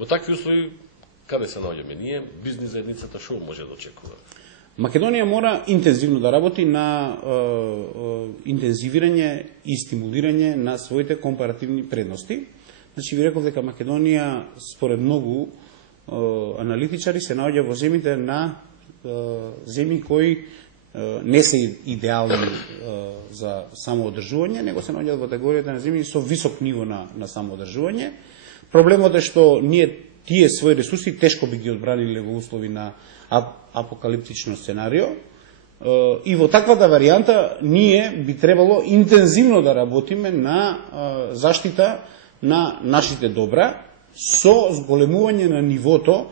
Во такви услови, каде се наоѓаме ние, бизнис заедницата што може да очекува? Македонија мора интензивно да работи на интензивирање и стимулирање на своите компаративни предности. Значи, ви реков дека Македонија, според многу аналитичари, се наоѓа во земите на земји кои не се идеални за самоодржување, него се наоѓаат во категоријата на земји со висок ниво на самоодржување. Проблемот е што ние тие своји ресурси тешко би ги одбраниле во услови на апокалиптично сценарио, и во таквата варијанта ние би требало интензивно да работиме на заштита на нашите добра со зголемување на нивото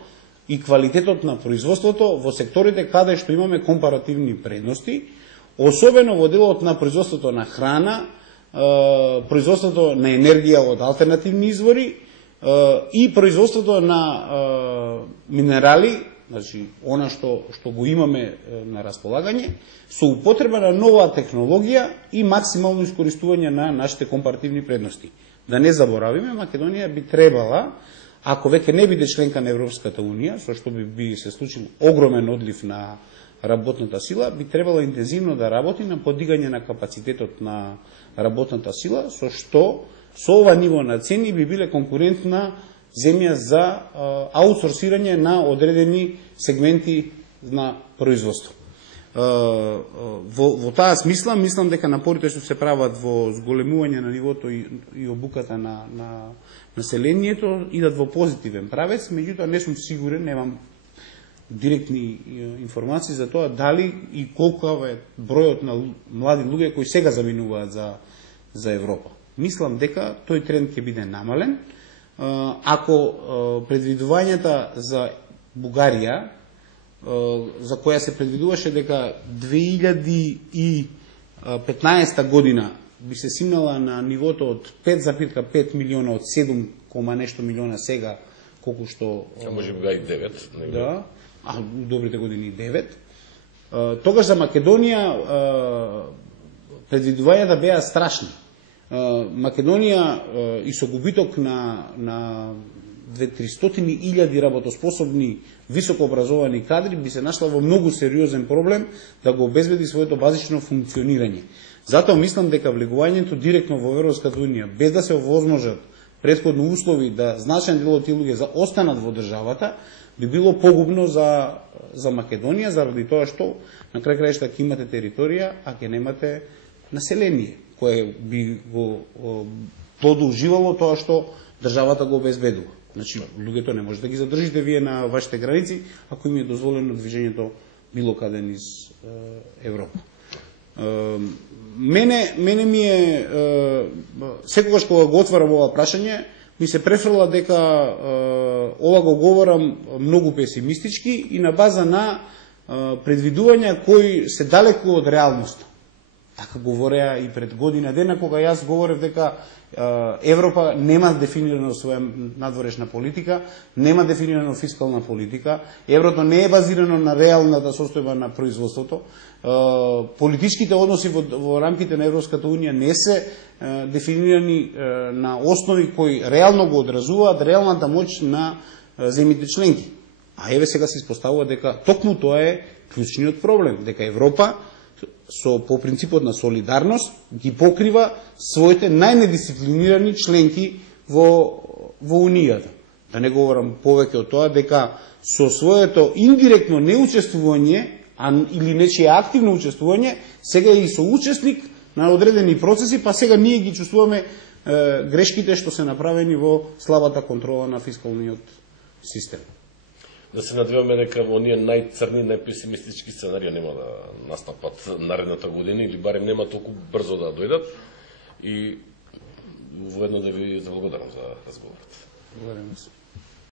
и квалитетот на производството во секторите каде што имаме компаративни предности, особено во делот на производството на храна, производството на енергија од алтернативни извори и производството на минерали, значи она што го имаме на располагање, со употреба на нова технологија и максимално искористување на нашите компаративни предности. Да не заборавиме, Македонија би требала, ако веќе не биде членка на Европската Унија, со што би се случил огромен одлив на работната сила, би требала интензивно да работи на подигање на капацитетот на работната сила, со што со ова ниво на цени би биле конкурентна земја за аутсорсирање на одредени сегменти на производство. Во таа смисла, мислам дека напорите што се прават во зголемување на нивото и обуката на населението идат во позитивен правец, меѓутоа не сум сигурен, немам директни информации за тоа дали и колку е бројот на млади луѓе кои сега заминуваат за Европа. Мислам дека тој тренд ќе биде намален. Ако предвидувањата за Бугарија, за која се предвидуваше дека 2015 година би се симнала на нивото од 5,5 милиона од 7, нешто милиона сега, колку што... А може би и 9. Да, а добрите години 9. Тогаш за Македонија предвидувањата беа страшни. Македонија и со губиток на 200-300 работоспособни високообразовани кадри би се нашла во многу сериозен проблем да го обезбеди своето базично функционирање. Затоа мислам дека влегувањето директно во Европската Унија, без да се овозможат претходно услови да значаен дел од тие луѓе за останат во државата, би било погубно за Македонија, заради тоа што на крај краишта ќе имате територија, а ќе немате население, кое би го продолживало тоа што државата го обезбедува. Значи, луѓето не може да ги задржите вие на вашите граници, ако им е дозволено движењето било каде низ Европа. Мене ми е, секогаш кога го отварам ова прашање, ми се префрла дека ова го говорам многу песимистички и на база на предвидувања кои се далеку од реалноста. Така говореа и пред година дена, кога јас говорев дека Европа нема дефинирано своја надворешна политика, нема дефинирано фискална политика, еврото не е базирано на реалната состојба на производството, политичките односи во рамките на Европската Унија не се дефинирани на основи кои реално го одразуваат реалната моќ на земјите членки. А еве сега се испоставува дека токму тоа е клучниот проблем, дека Европа по принципот на солидарност ги покрива своите најнедисциплинирани членки во Унијата. Да не говорам повеќе од тоа дека со своето индиректно неучествување или нечие активно учествување, сега и со учесник на одредени процеси, па сега ние ги чувствуваме грешките што се направени во слабата контрола на фискалниот систем. Да се надеваме дека оние најцрни, најпесимистички сценарија нема да настапат наредната година или барем нема толку брзо да дојдат и воедно да ви заблагодарам за разговорот. Благодарам се.